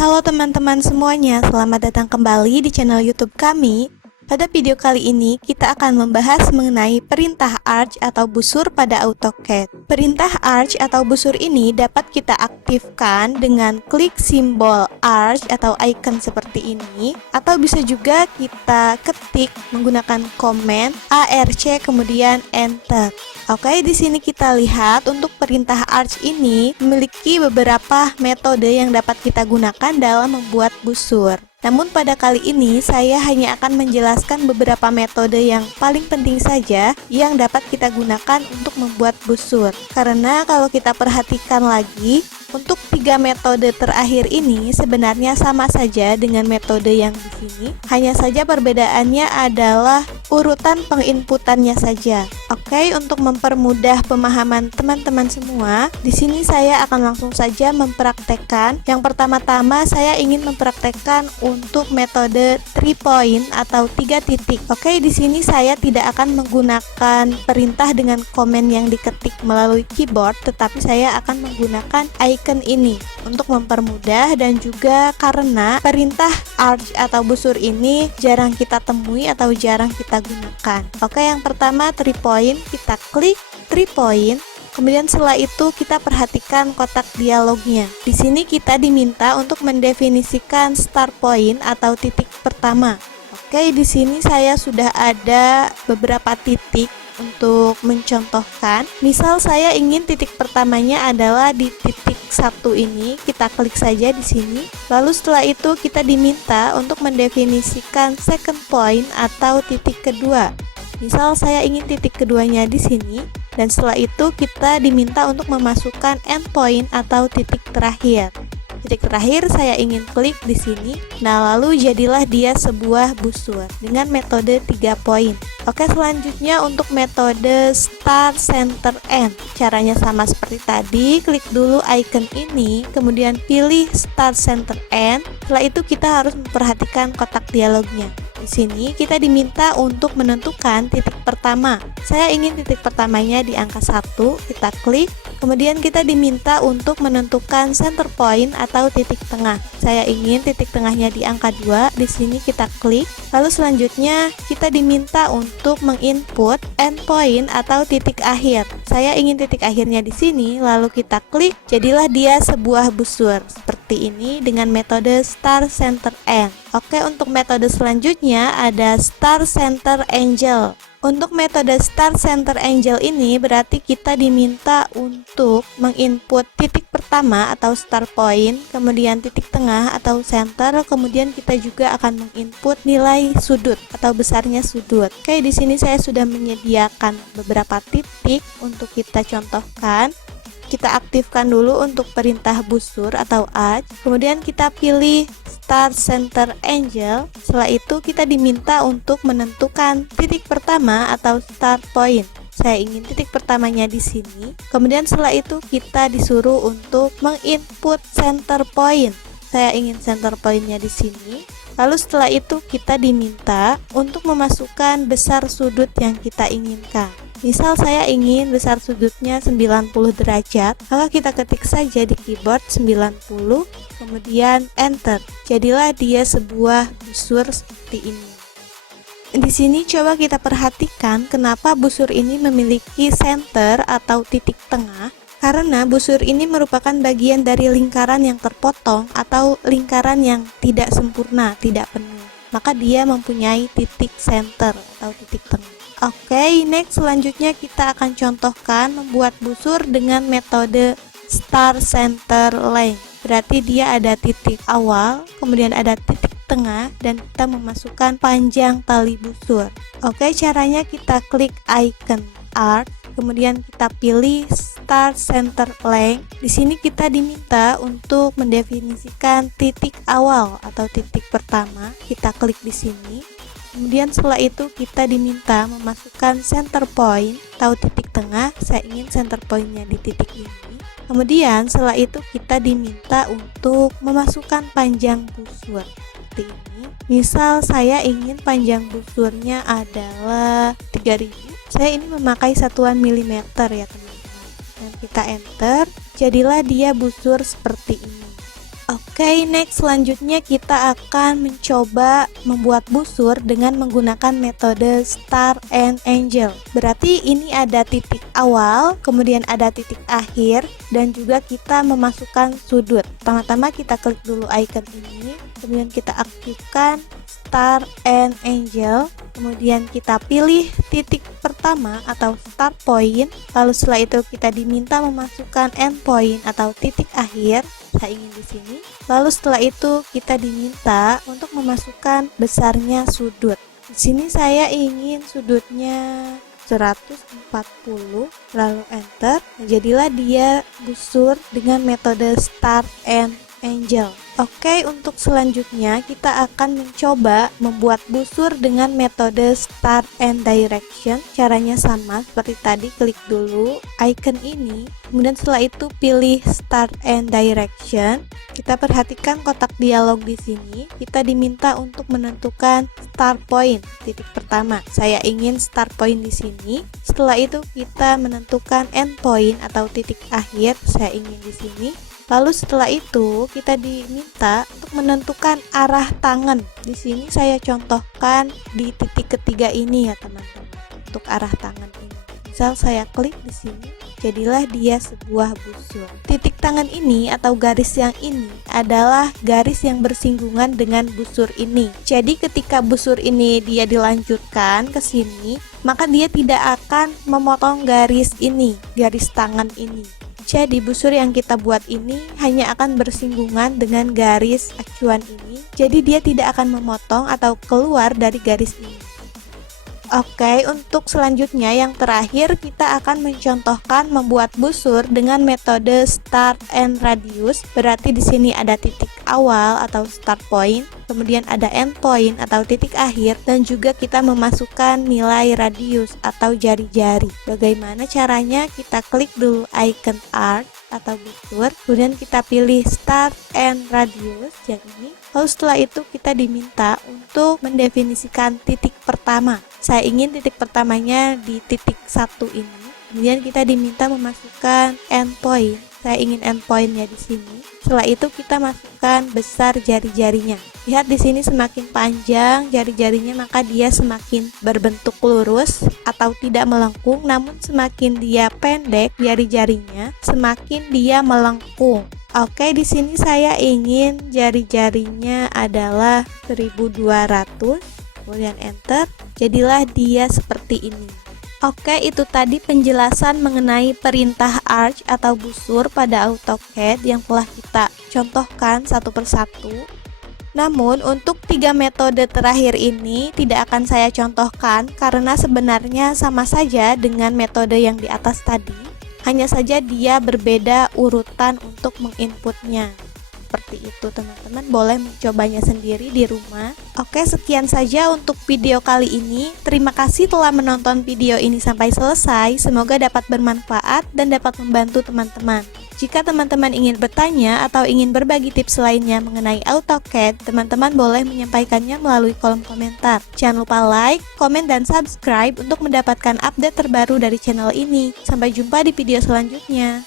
Halo teman-teman semuanya, selamat datang kembali di channel YouTube kami. Pada video kali ini, kita akan membahas mengenai perintah arch atau busur pada AutoCAD. Perintah arch atau busur ini dapat kita aktifkan dengan klik simbol arch atau icon seperti ini, atau bisa juga kita ketik menggunakan command arc kemudian enter. Oke, di sini kita lihat untuk perintah arch ini memiliki beberapa metode yang dapat kita gunakan dalam membuat busur. Namun pada kali ini saya hanya akan menjelaskan beberapa metode yang paling penting saja yang dapat kita gunakan untuk membuat busur. Karena kalau kita perhatikan lagi, untuk 3 metode terakhir ini sebenarnya sama saja dengan metode yang di sini. Hanya saja perbedaannya adalah urutan penginputannya saja. Oke, untuk mempermudah pemahaman teman-teman semua, di sini saya akan langsung saja mempraktekkan. Yang pertama-tama saya ingin mempraktekkan untuk metode 3 point atau 3 titik. Oke, di sini saya tidak akan menggunakan perintah dengan komen yang diketik melalui keyboard, tetapi saya akan menggunakan icon ini untuk mempermudah, dan juga karena perintah arch atau busur ini jarang kita temui atau jarang kita gunakan. Oke, yang pertama 3 point, kita klik 3 point. Kemudian setelah itu kita perhatikan kotak dialognya. Di sini kita diminta untuk mendefinisikan start point atau titik pertama. Oke, di sini saya sudah ada beberapa titik untuk mencontohkan. Misal saya ingin titik pertamanya adalah di titik 1 ini, kita klik saja di sini. Lalu setelah itu kita diminta untuk mendefinisikan second point atau titik kedua. Misal saya ingin titik keduanya di sini, dan setelah itu kita diminta untuk memasukkan endpoint atau titik terakhir. Titik terakhir saya ingin klik di sini. Nah, lalu jadilah dia sebuah busur dengan metode 3 point. Oke, selanjutnya untuk metode start center end. Caranya sama seperti tadi, klik dulu icon ini, kemudian pilih start center end. Setelah itu kita harus memperhatikan kotak dialognya. Di sini kita diminta untuk menentukan titik pertama. Saya ingin titik pertamanya di angka 1, kita klik. Kemudian kita diminta untuk menentukan center point atau titik tengah. Saya ingin titik tengahnya di angka 2, di sini kita klik. Lalu selanjutnya kita diminta untuk menginput endpoint atau titik akhir. Saya ingin titik akhirnya di sini, lalu kita klik. Jadilah dia sebuah busur seperti ini dengan metode start center end. Oke, untuk metode selanjutnya ada start center angel. Untuk metode start center angel ini berarti kita diminta untuk menginput titik pertama atau start point, kemudian titik tengah atau center, kemudian kita juga akan menginput nilai sudut atau besarnya sudut. Oke, di sini saya sudah menyediakan beberapa titik untuk kita contohkan. Kita aktifkan dulu untuk perintah busur atau arch, kemudian kita pilih start center angel. Setelah itu kita diminta untuk menentukan titik pertama atau start point. Saya ingin titik pertamanya di sini. Kemudian setelah itu kita disuruh untuk menginput center point. Saya ingin center pointnya di sini. Lalu setelah itu kita diminta untuk memasukkan besar sudut yang kita inginkan. Misal saya ingin besar sudutnya 90 derajat, maka kita ketik saja di keyboard 90, kemudian enter. Jadilah dia sebuah busur seperti ini. Di sini coba kita perhatikan kenapa busur ini memiliki center atau titik tengah. Karena busur ini merupakan bagian dari lingkaran yang terpotong atau lingkaran yang tidak sempurna, tidak penuh. Maka dia mempunyai titik center atau titik tengah. Oke, next selanjutnya kita akan contohkan membuat busur dengan metode start center length. Berarti dia ada titik awal, kemudian ada titik tengah, dan kita memasukkan panjang tali busur. Oke, caranya kita klik icon arc, kemudian kita pilih start center length. Di sini kita diminta untuk mendefinisikan titik awal atau titik pertama. Kita klik di sini. Kemudian setelah itu kita diminta memasukkan center point atau titik tengah. Saya ingin center pointnya di titik ini. Kemudian setelah itu kita diminta untuk memasukkan panjang busur seperti ini. Misal saya ingin panjang busurnya adalah 3000. Saya ini memakai satuan milimeter ya teman-teman. Dan kita enter, jadilah dia busur seperti ini. Oke. Oke, next selanjutnya kita akan mencoba membuat busur dengan menggunakan metode Star and Angel. Berarti ini ada titik awal, kemudian ada titik akhir, dan juga kita memasukkan sudut. Pertama-tama kita klik dulu icon ini, kemudian kita aktifkan Star and Angel, kemudian kita pilih titik pertama atau start point, lalu setelah itu kita diminta memasukkan end point atau titik akhir, saya ingin di sini. Lalu setelah itu kita diminta untuk memasukkan besarnya sudut. Di sini saya ingin sudutnya 140, lalu enter. Jadilah dia busur dengan metode Star and Angel. Oke, untuk selanjutnya kita akan mencoba membuat busur dengan metode Start and Direction. Caranya sama seperti tadi, klik dulu icon ini, kemudian setelah itu pilih Start and Direction. Kita perhatikan kotak dialog di sini. Kita diminta untuk menentukan start point, titik pertama. Saya ingin start point di sini. Setelah itu kita menentukan end point atau titik akhir. Saya ingin di sini. Lalu setelah itu kita diminta untuk menentukan arah tangan. Di sini saya contohkan di titik ketiga ini ya teman-teman. Untuk arah tangan ini. Misal saya klik di sini, jadilah dia sebuah busur. Titik tangan ini atau garis yang ini adalah garis yang bersinggungan dengan busur ini. Jadi ketika busur ini dia dilanjutkan ke sini, maka dia tidak akan memotong garis ini, garis tangan ini. Jadi busur yang kita buat ini hanya akan bersinggungan dengan garis acuan ini. Jadi dia tidak akan memotong atau keluar dari garis ini. Oke, untuk selanjutnya yang terakhir kita akan mencontohkan membuat busur dengan metode Start and Radius. Berarti di sini ada titik awal atau start point, kemudian ada end point atau titik akhir, dan juga kita memasukkan nilai radius atau jari-jari. Bagaimana caranya? Kita klik dulu icon arc atau busur, kemudian kita pilih Start and Radius yang ini. Lalu setelah itu kita diminta untuk mendefinisikan titik pertama. Saya ingin titik pertamanya di titik 1 ini. Kemudian kita diminta memasukkan endpoint. Saya ingin endpointnya di sini. Setelah itu kita masukkan besar jari-jarinya. Lihat di sini semakin panjang jari-jarinya, maka dia semakin berbentuk lurus atau tidak melengkung. Namun semakin dia pendek jari-jarinya, semakin dia melengkung. Oke, di sini saya ingin jari-jarinya adalah 1200. Kemudian enter. Jadilah dia seperti ini. Oke, itu tadi penjelasan mengenai perintah arch atau busur pada AutoCAD yang telah kita contohkan satu persatu. Namun untuk 3 metode terakhir ini tidak akan saya contohkan karena sebenarnya sama saja dengan metode yang di atas tadi. Hanya saja dia berbeda urutan untuk menginputnya. Seperti itu teman-teman, boleh mencobanya sendiri di rumah. Oke, sekian saja untuk video kali ini. Terima kasih telah menonton video ini sampai selesai. Semoga dapat bermanfaat dan dapat membantu teman-teman. Jika teman-teman ingin bertanya atau ingin berbagi tips lainnya mengenai AutoCAD, teman-teman boleh menyampaikannya melalui kolom komentar. Jangan lupa like, komen, dan subscribe untuk mendapatkan update terbaru dari channel ini. Sampai jumpa di video selanjutnya.